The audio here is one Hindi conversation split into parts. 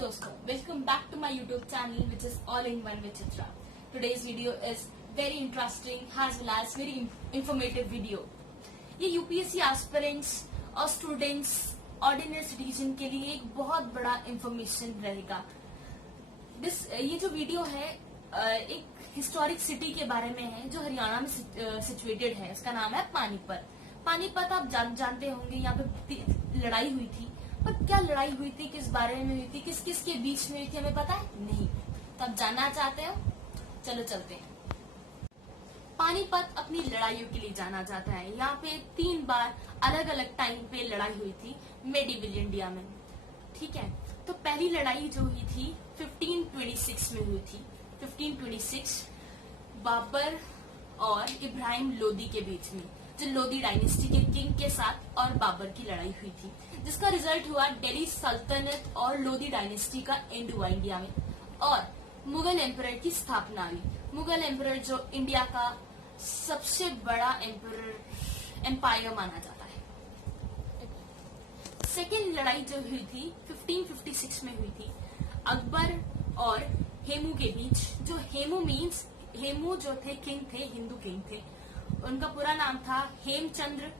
दोस्तों, welcome back to my YouTube channel which is All in One with Chitra. Today's video is very interesting as well as very informative video. ये यूपीएससी एस्पिरेंट्स और स्टूडेंट्स ऑर्डिनरी सिटीजन के लिए एक बहुत बड़ा इंफॉर्मेशन रहेगा. ये जो वीडियो है एक हिस्टोरिक सिटी के बारे में है जो हरियाणा में सिचुएटेड है. इसका नाम है पानीपत. पानीपत आप जानते होंगे, यहाँ पे लड़ाई हुई थी. पर क्या लड़ाई हुई थी, किस बारे में हुई थी, किस किस के बीच में हुई थी, हमें पता है नहीं. तो आप जानना चाहते हो, चलो चलते हैं. पानीपत अपनी लड़ाइयों के लिए जाना जाता है. यहाँ पे 3 बार अलग अलग टाइम पे लड़ाई हुई थी मेडिवल इंडिया में. ठीक है, तो पहली लड़ाई जो हुई थी 1526 में हुई थी. 1526 बाबर और इब्राहिम लोदी के बीच में, जो लोदी डायनेस्टी के किंग के साथ और बाबर की लड़ाई हुई थी, जिसका रिजल्ट हुआ दिल्ली सल्तनत और लोदी डायनेस्टी का एंड हुआ इंडिया में और मुगल एम्परर की स्थापना हुई. मुगल एम्परर जो इंडिया का सबसे बड़ा एम्पायर माना जाता है. सेकेंड लड़ाई जो हुई थी 1556 में हुई थी अकबर और हेमू के बीच. जो हेमू जो थे किंग थे, हिंदू किंग थे. उनका पूरा नाम था हेमचंद्र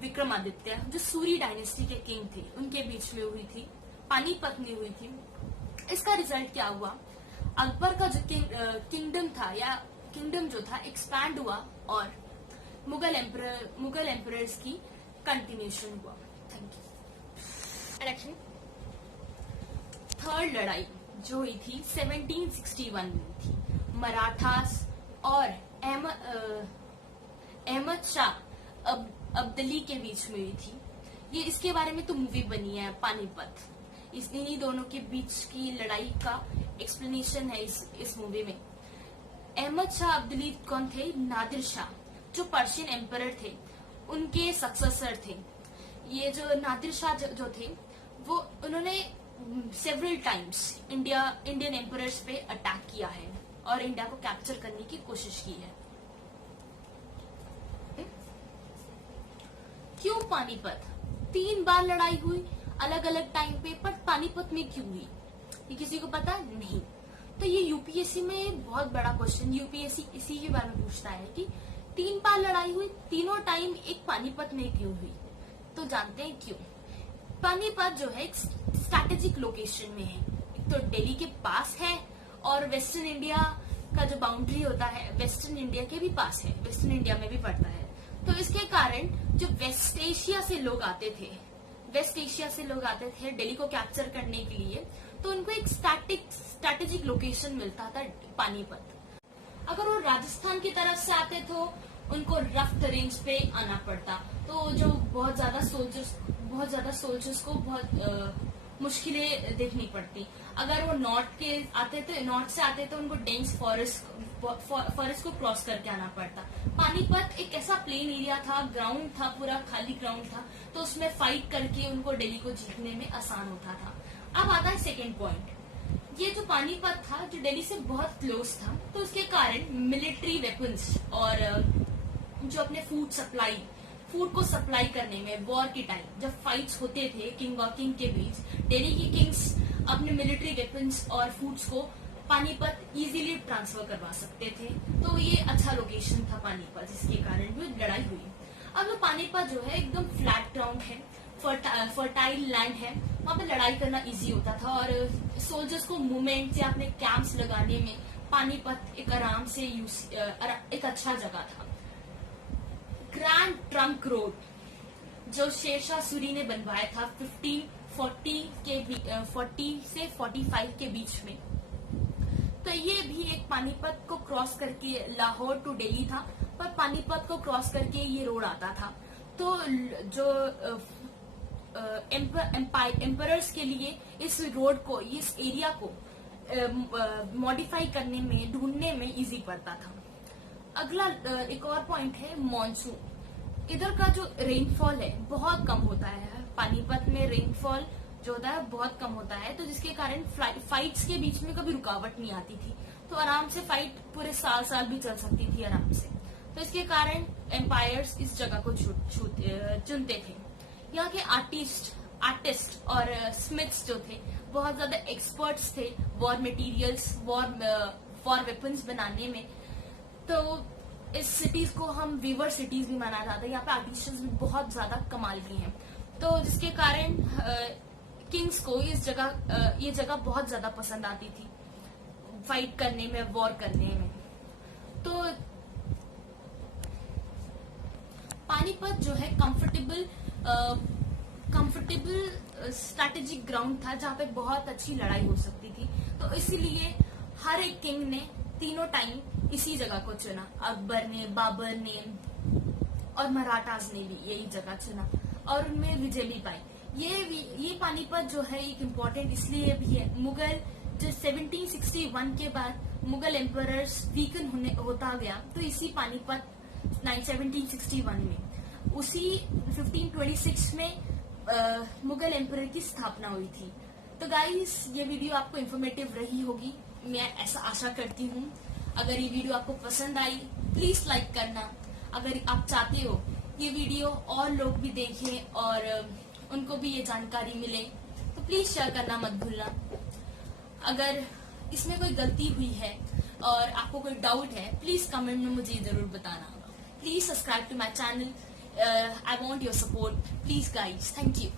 विक्रमादित्य, जो सूरी डायनेस्टी के किंग थे. उनके बीच में हुई थी, पानीपत में हुई थी. इसका रिजल्ट क्या हुआ, अकबर का जो किंगडम था या किंगडम जो था एक्सपैंड हुआ और मुगल एम्परर्स की कंटिन्यूशन हुआ. Thank you. थर्ड लड़ाई जो हुई थी 1761 में हुई थी. मराठास और अहमद शाह अब्दली के बीच में हुई थी. ये इसके बारे में तो मूवी बनी है पानीपत. इन्हीं दोनों के बीच की लड़ाई का एक्सप्लेनेशन है इस मूवी में. अहमद शाह अब्दली कौन थे? नादिर शाह, जो पर्शियन एम्परर थे, उनके सक्सेसर थे. ये जो नादिर शाह जो थे वो उन्होंने सेवरल टाइम्स इंडियन एम्परर्स पे अटैक किया है और इंडिया को कैप्चर करने की कोशिश की है. क्यों पानीपत? 3 बार लड़ाई हुई अलग अलग टाइम पे, पर पानीपत में क्यों हुई ये किसी को पता नहीं. तो ये यूपीएससी में बहुत बड़ा क्वेश्चन, यूपीएससी इसी के बारे में पूछता है कि 3 बार लड़ाई हुई, तीनों टाइम एक पानीपत में क्यों हुई. तो जानते हैं क्यों. पानीपत जो है एक स्ट्रैटेजिक लोकेशन में है. एक तो दिल्ली के पास है और वेस्टर्न इंडिया का जो बाउंड्री होता है वेस्टर्न इंडिया के भी पास है, वेस्टर्न इंडिया में भी पड़ता है. तो इसके कारण जो वेस्ट एशिया से लोग आते थे दिल्ली को कैप्चर करने के लिए, तो उनको एक स्ट्रैटेजिक लोकेशन मिलता था पानीपत. अगर वो राजस्थान की तरफ से आते तो उनको रफ रेंज पे आना पड़ता, तो जो बहुत ज्यादा सोल्जर्स को बहुत मुश्किलें देखनी पड़ती. अगर वो नॉर्थ से आते तो उनको डेंस फॉरेस्ट को क्रॉस करके आना पड़ता. पानीपत एक ऐसा प्लेन एरिया था, ग्राउंड था, पूरा खाली ग्राउंड था, तो उसमें फाइट करके उनको दिल्ली को जीतने में आसान होता था. अब आता है सेकेंड पॉइंट. ये जो पानीपत था जो दिल्ली से बहुत क्लोज था, तो उसके कारण मिलिट्री वेपन्स और जो अपने फूड को सप्लाई करने में वॉर के टाइम जब फाइट्स होते थे किंग और किंग के बीच, दिल्ली की किंग्स अपने मिलिट्री वेपन्स और फूड्स को पानीपत इजीली ट्रांसफर करवा सकते थे. तो ये अच्छा लोकेशन था पानीपत, जिसके कारण भी लड़ाई हुई. अब पानीपत जो है एकदम फ्लैट ग्राउंड है, फर्टाइल लैंड है, वहां पे लड़ाई करना इजी होता था और सोल्जर्स को मूवमेंट या अपने कैंप्स लगाने में पानीपत एक आराम से एक अच्छा जगह था. ग्रैंड ट्रंक रोड जो शेरशाह सूरी ने बनवाया था 1540 से 45 के बीच में, तो ये भी एक पानीपत को क्रॉस करके लाहौर टू दिल्ली था, पर पानीपत को क्रॉस करके ये रोड आता था. तो जो एम्परर्स के लिए इस रोड को, इस एरिया को मॉडिफाई करने में, ढूंढने में इजी पड़ता था. अगला एक और पॉइंट है मॉनसून. इधर का जो रेनफॉल है बहुत कम होता है. पानीपत में रेनफॉल जो होता है बहुत कम होता है, तो जिसके कारण फाइट्स के बीच में कभी रुकावट नहीं आती थी. तो आराम से फाइट पूरे साल भी चल सकती थी आराम से. तो इसके कारण एम्पायर्स इस जगह को चुनते थे. यहाँ के आर्टिस्ट और स्मिथ्स जो थे बहुत ज्यादा एक्सपर्ट्स थे वॉर मटेरियल्स, वॉर वेपन्स बनाने में। तो इस सिटीज को हम वीवर सिटीज भी माना जाता है। यहाँ पे आर्टिशंस भी बहुत ज्यादा कमाल की हैं, तो जिसके कारण किंग्स को ये जगह बहुत ज्यादा पसंद आती थी फाइट करने में, वॉर करने में। तो पानीपत जो है कंफर्टेबल स्ट्रैटेजिक ग्राउंड था जहाँ पे बहुत अच्छी लड़ाई हो सकती थी। तो इसीलिए हर एक किंग ने तीनों टाइम इसी जगह को चुना। अकबर ने, बाबर ने और मराठास ने भी यही जगह चुना और उनमें विजय भी पाई। ये पानीपत जो है एक इम्पोर्टेंट इसलिए भी है, मुगल जो 1761 के बाद मुगल एम्परर्स वीकन होता गया, तो इसी पानीपत 1761 में, उसी 1526 में मुगल एम्परर की स्थापना हुई थी। तो गाइस, ये वीडियो आपको इन्फॉर्मेटिव रही होगी, मैं ऐसा आशा करती हूँ। अगर ये वीडियो आपको पसंद आई प्लीज लाइक करना। अगर आप चाहते हो ये वीडियो और लोग भी देखें और उनको भी ये जानकारी मिले तो प्लीज शेयर करना मत भूलना। अगर इसमें कोई गलती हुई है और आपको कोई डाउट है प्लीज कमेंट में मुझे जरूर बताना। Please subscribe to my channel. I want your support. Please guys, thank you.